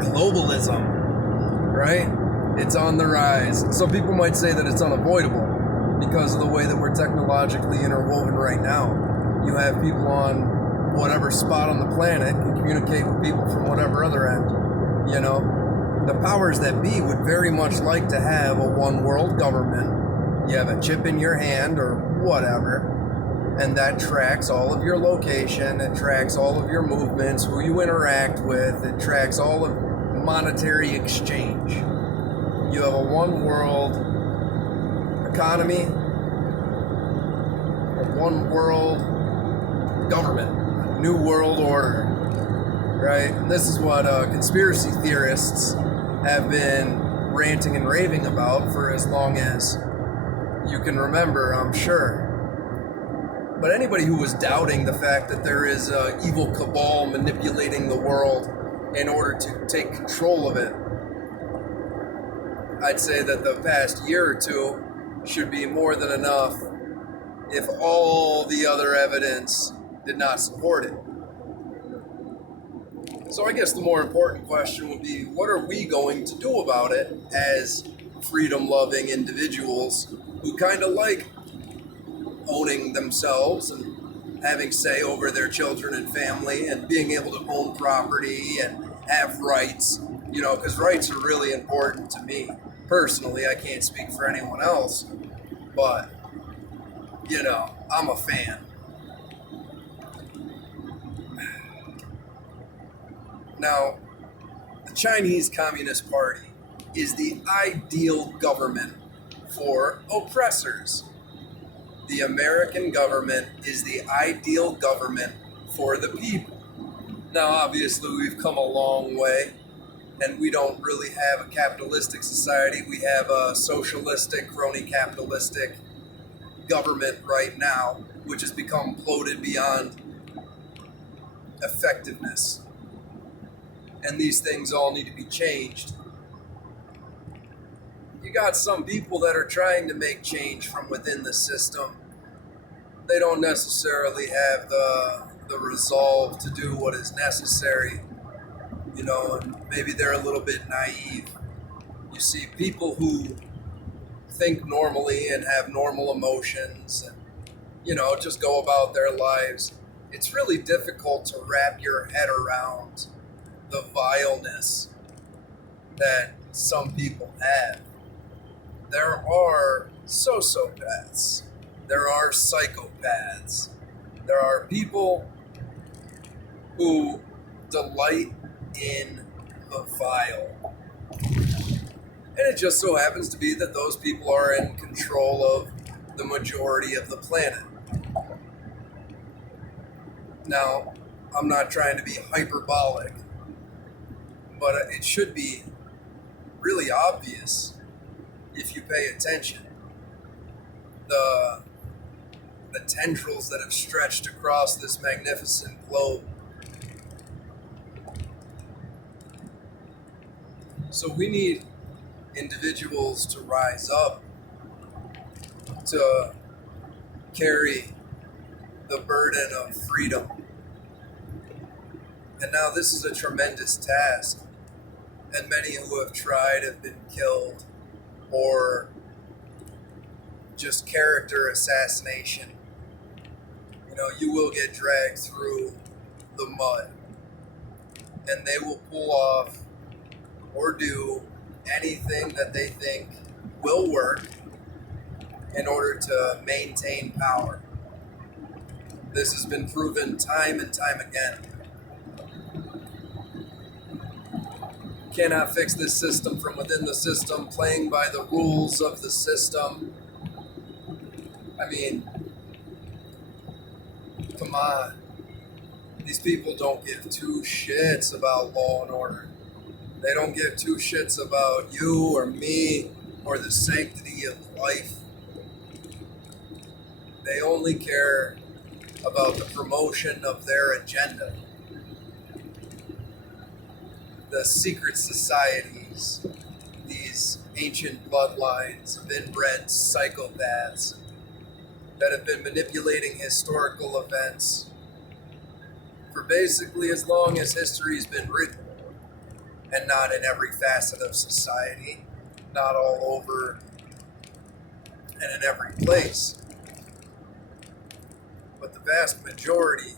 globalism, right? It's on the rise. Some people might say that it's unavoidable because of the way that we're technologically interwoven right now. You have people on whatever spot on the planet can communicate with people from whatever other end. You know, the powers that be would very much like to have a one world government. You have a chip in your hand or whatever, and that tracks all of your location, it tracks all of your movements, who you interact with, it tracks all of monetary exchange. You have a one world economy, a one world government, new world order, right? And this is what conspiracy theorists have been ranting and raving about for as long as you can remember, I'm sure. But anybody who was doubting the fact that there is an evil cabal manipulating the world in order to take control of it, I'd say that the past year or two should be more than enough if all the other evidence did not support it. So I guess the more important question would be, what are we going to do about it as freedom-loving individuals who kind of like owning themselves and having say over their children and family and being able to own property and have rights, you know, because rights are really important to me. Personally, I can't speak for anyone else, but, you know, I'm a fan. Now, the Chinese Communist Party is the ideal government for oppressors. The American government is the ideal government for the people. Now, obviously, we've come a long way, and we don't really have a capitalistic society. We have a socialistic, crony capitalistic government right now, which has become bloated beyond effectiveness. And these things all need to be changed. You got some people that are trying to make change from within the system. They don't necessarily have the resolve to do what is necessary, you know, and maybe they're a little bit naive. You see people who think normally and have normal emotions and, you know, just go about their lives. It's really difficult to wrap your head around the vileness that some people have. There are sociopaths. There are psychopaths. There are people who delight in the vile. And it just so happens to be that those people are in control of the majority of the planet. Now, I'm not trying to be hyperbolic, but it should be really obvious if you pay attention. The tendrils that have stretched across this magnificent globe. So we need individuals to rise up, to carry the burden of freedom. And now this is a tremendous task. And many who have tried have been killed or just character assassination. You know, you will get dragged through the mud. And they will pull off or do anything that they think will work in order to maintain power. This has been proven time and time again. You cannot fix this system from within the system, playing by the rules of the system. I mean, come on. These people don't give two shits about law and order. They don't give two shits about you or me or the sanctity of life. They only care about the promotion of their agenda. The secret societies, these ancient bloodlines of inbred psychopaths that have been manipulating historical events for basically as long as history's been written. and not in every facet of society, not all over and in every place. But the vast majority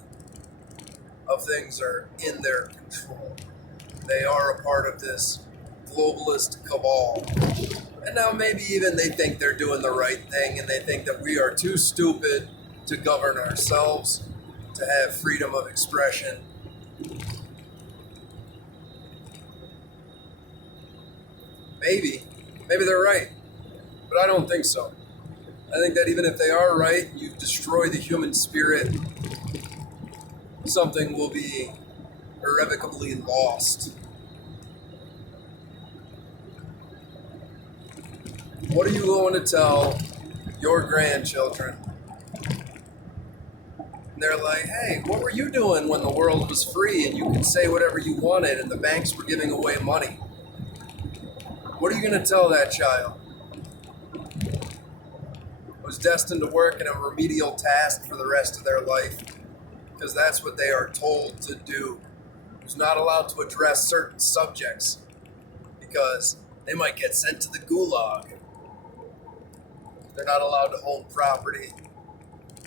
of things are in their control. They are a part of this globalist cabal. And now maybe even they think they're doing the right thing, and they think that we are too stupid to govern ourselves, to have freedom of expression. Maybe they're right, but I don't think so. I think that even if they are right, you destroy the human spirit, something will be irrevocably lost. What are you going to tell your grandchildren? And they're like, hey, what were you doing when the world was free and you could say whatever you wanted and the banks were giving away money? What are you going to tell that child? Was destined to work in a remedial task for the rest of their life, because that's what they are told to do. Who's not allowed to address certain subjects because they might get sent to the gulag. They're not allowed to own property.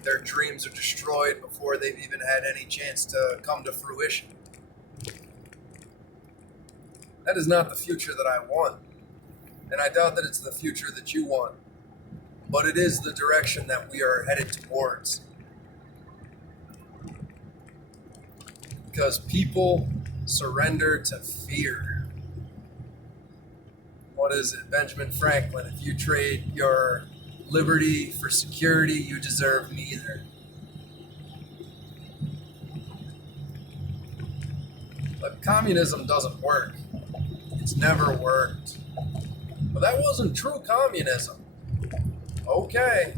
Their dreams are destroyed before they've even had any chance to come to fruition. That is not the future that I want. And I doubt that it's the future that you want. But it is the direction that we are headed towards. Because people surrender to fear. What is it? Benjamin Franklin. If you trade your liberty for security, you deserve neither. But communism doesn't work. It's never worked. But that wasn't true communism. Okay.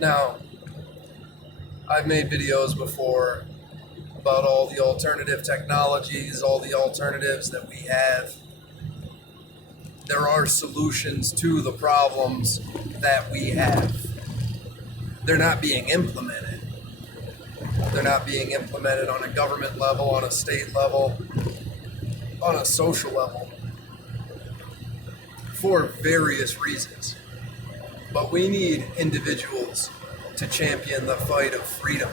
Now, I've made videos before about all the alternative technologies, all the alternatives that we have. There are solutions to the problems that we have. They're not being implemented. They're not being implemented on a government level, on a state level, on a social level, for various reasons. But we need individuals to champion the fight of freedom.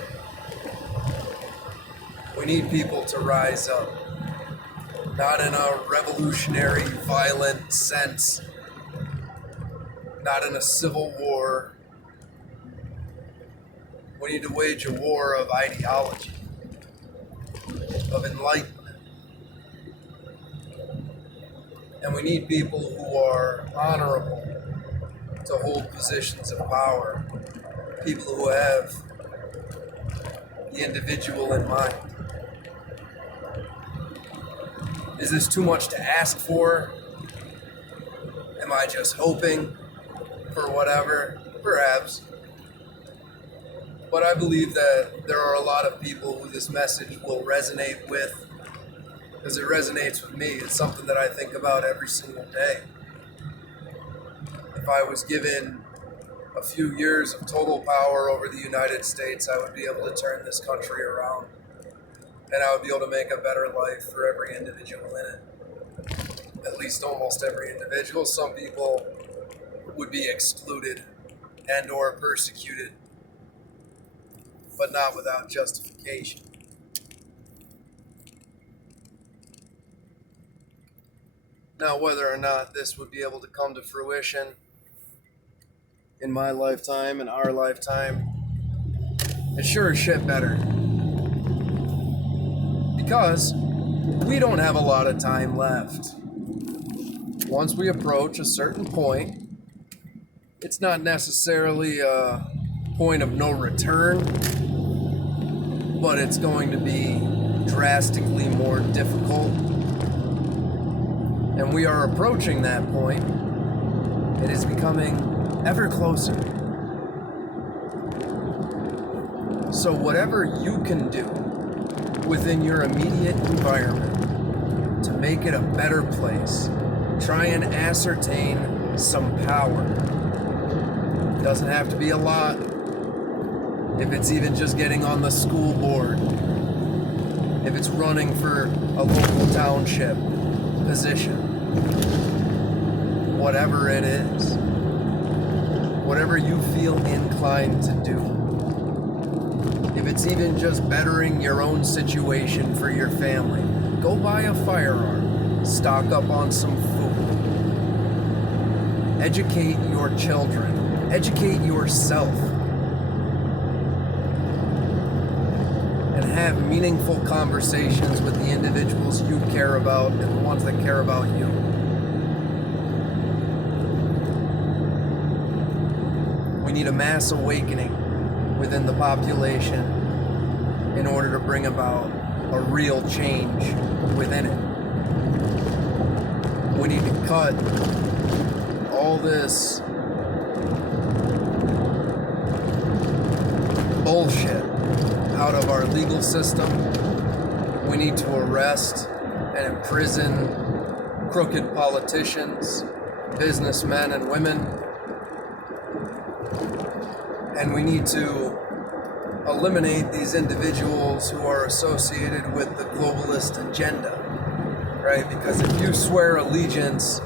We need people to rise up, not in a revolutionary, violent sense, not in a civil war. We need to wage a war of ideology, of enlightenment. And we need people who are honorable to hold positions of power, people who have the individual in mind. Is this too much to ask for? Am I just hoping for whatever? Perhaps. But I believe that there are a lot of people who this message will resonate with, because it resonates with me. It's something that I think about every single day. If I was given a few years of total power over the United States, I would be able to turn this country around. And I would be able to make a better life for every individual in it. At least almost every individual. Some people would be excluded and or persecuted, but not without justification. Now, whether or not this would be able to come to fruition in my lifetime, in our lifetime, it sure as shit better. Because we don't have a lot of time left. Once we approach a certain point, it's not necessarily a point of no return, but it's going to be drastically more difficult. And we are approaching that point. It is becoming ever closer. So whatever you can do within your immediate environment to make it a better place, try and ascertain some power. It doesn't have to be a lot. if it's even just getting on the school board, if it's running for a local township position, whatever it is, whatever you feel inclined to do. If it's even just bettering your own situation for your family, go buy a firearm, stock up on some food, educate your children, educate yourself, and have meaningful conversations with the individuals you care about and the ones that care about you. We need a mass awakening within the population in order to bring about a real change within it. We need to cut all this bullshit out of our legal system. We need to arrest and imprison crooked politicians, businessmen and women. And we need to eliminate these individuals who are associated with the globalist agenda, right? Because if you swear allegiance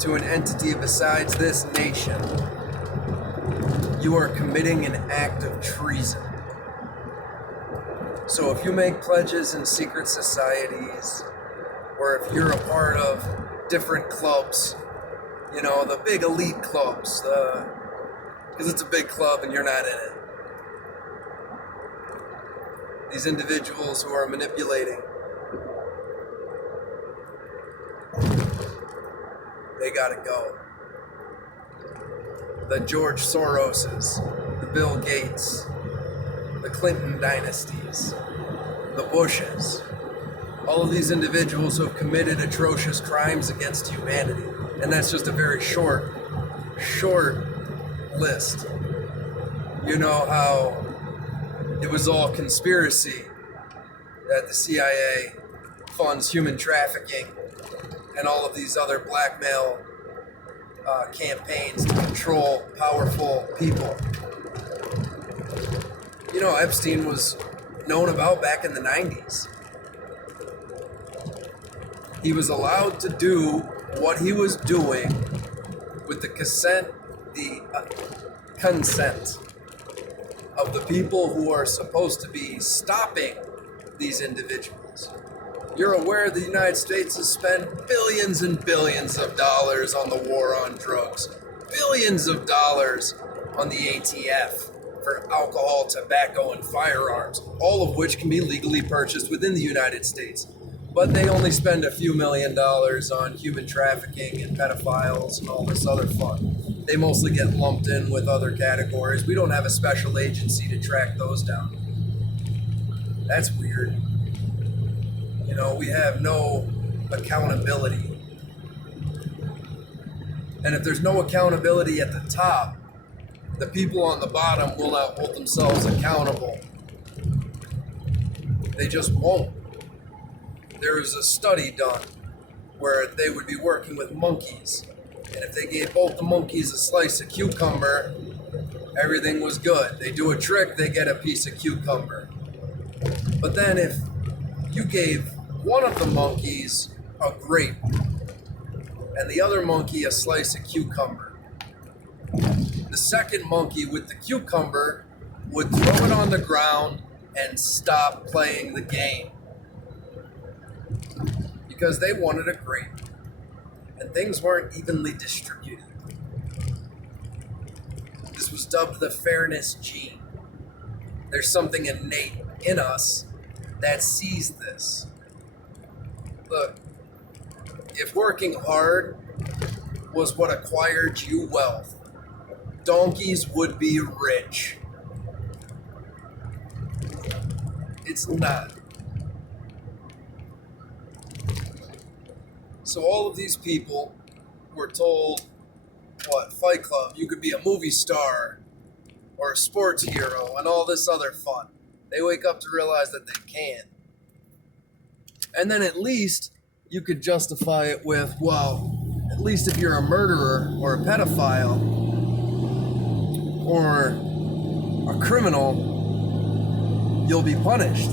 to an entity besides this nation, you are committing an act of treason. So if you make pledges in secret societies, or if you're a part of different clubs, you know, the big elite clubs, because it's a big club and you're not in it. These individuals who are manipulating, they gotta go. The George Soroses, the Bill Gates, the Clinton dynasties, the Bushes, all of these individuals who have committed atrocious crimes against humanity. And that's just a very short list. You know how it was all conspiracy that the CIA funds human trafficking and all of these other blackmail campaigns to control powerful people. You know, Epstein was known about back in the 90s. He was allowed to do what he was doing with the consent of the people who are supposed to be stopping these individuals. You're aware the United States has spent billions and billions of dollars on the war on drugs, billions of dollars on the ATF for alcohol, tobacco, and firearms, all of which can be legally purchased within the United States. But they only spend a few $1 million on human trafficking and pedophiles and all this other fun. They mostly get lumped in with other categories. We don't have a special agency to track those down. That's weird. You know, we have no accountability. And if there's no accountability at the top, the people on the bottom will not hold themselves accountable. They just won't. There was a study done where they would be working with monkeys. And if they gave both the monkeys a slice of cucumber, everything was good. They do a trick, they get a piece of cucumber. But then if you gave one of the monkeys a grape and the other monkey a slice of cucumber, the second monkey with the cucumber would throw it on the ground and stop playing the game because they wanted a grape and things weren't evenly distributed. This was dubbed the fairness gene. There's something innate in us that sees this. Look, if working hard was what acquired you wealth, donkeys would be rich. It's not. So all of these people were told, what, Fight Club, you could be a movie star or a sports hero and all this other fun. They wake up to realize that they can't. And then at least you could justify it with, well, at least if you're a murderer or a pedophile or a criminal, you'll be punished.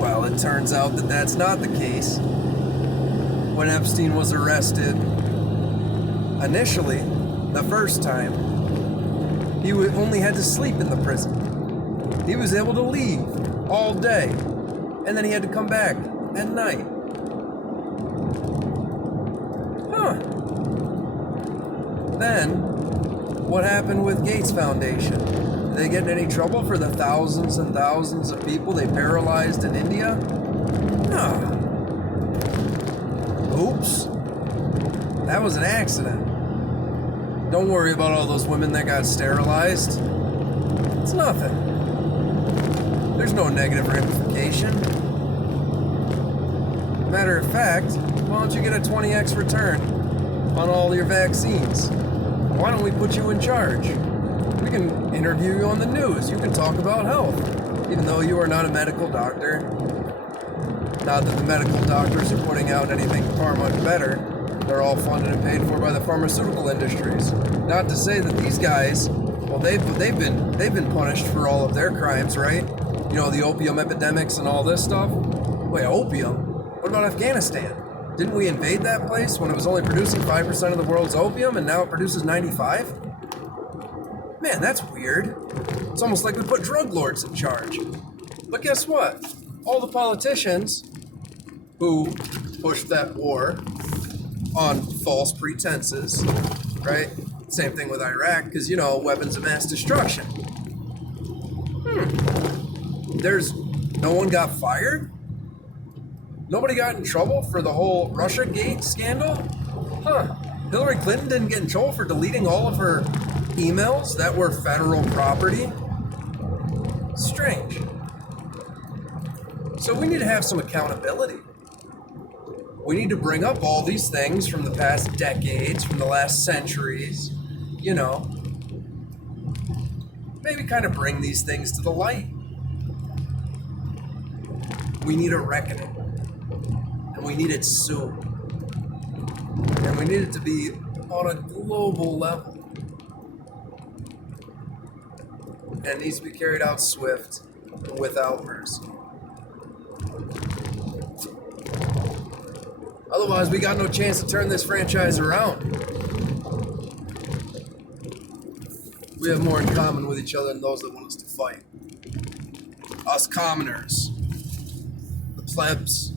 Well, it turns out that that's not the case. When Epstein was arrested, initially, the first time, he only had to sleep in the prison. He was able to leave all day, and then he had to come back at night. Then, what happened with Gates Foundation? Did they get in any trouble for the thousands and thousands of people they paralyzed in India? No. Oops. That was an accident. Don't worry about all those women that got sterilized. It's nothing. There's no negative ramification. Matter of fact, why don't you get a 20x return on all your vaccines? Why don't we put you in charge? We can interview you on the news. You can talk about health, even though you are not a medical doctor. Not that the medical doctors are putting out anything far much better. They're all funded and paid for by the pharmaceutical industries. Not to say that these guys, well, they've been punished for all of their crimes, right? You know, the opium epidemics and all this stuff. Wait, opium? What about Afghanistan? Didn't we invade that place when it was only producing 5% of the world's opium and now it produces 95%? Man, that's weird. It's almost like we put drug lords in charge. But guess what? All the politicians who pushed that war on false pretenses, right? Same thing with Iraq, because, you know, weapons of mass destruction. There's no one got fired? Nobody got in trouble for the whole Russiagate scandal? Hillary Clinton didn't get in trouble for deleting all of her emails that were federal property? Strange. So we need to have some accountability. We need to bring up all these things from the past decades, from the last centuries, you know. Maybe kind of bring these things to the light. We need a reckoning. And we need it soon. And we need it to be on a global level. And it needs to be carried out swift, without mercy. Otherwise, we got no chance to turn this franchise around. We have more in common with each other than those that want us to fight. Us commoners, the plebs,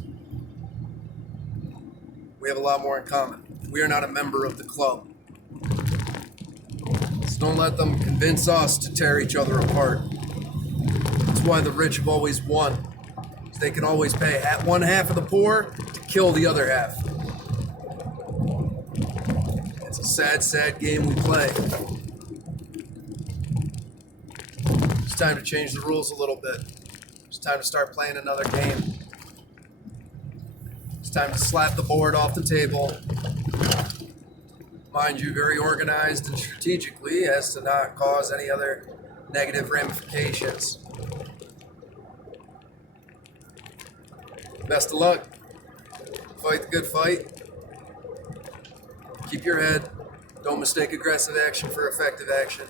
we have a lot more in common. We are not a member of the club. So don't let them convince us to tear each other apart. That's why the rich have always won. They can always pay one half of the poor to kill the other half. It's a sad, sad game we play. It's time to change the rules a little bit. It's time to start playing another game. It's time to slap the board off the table. Mind you, very organized and strategically as to not cause any other negative ramifications. Best of luck. Fight the good fight. Keep your head. Don't mistake aggressive action for effective action.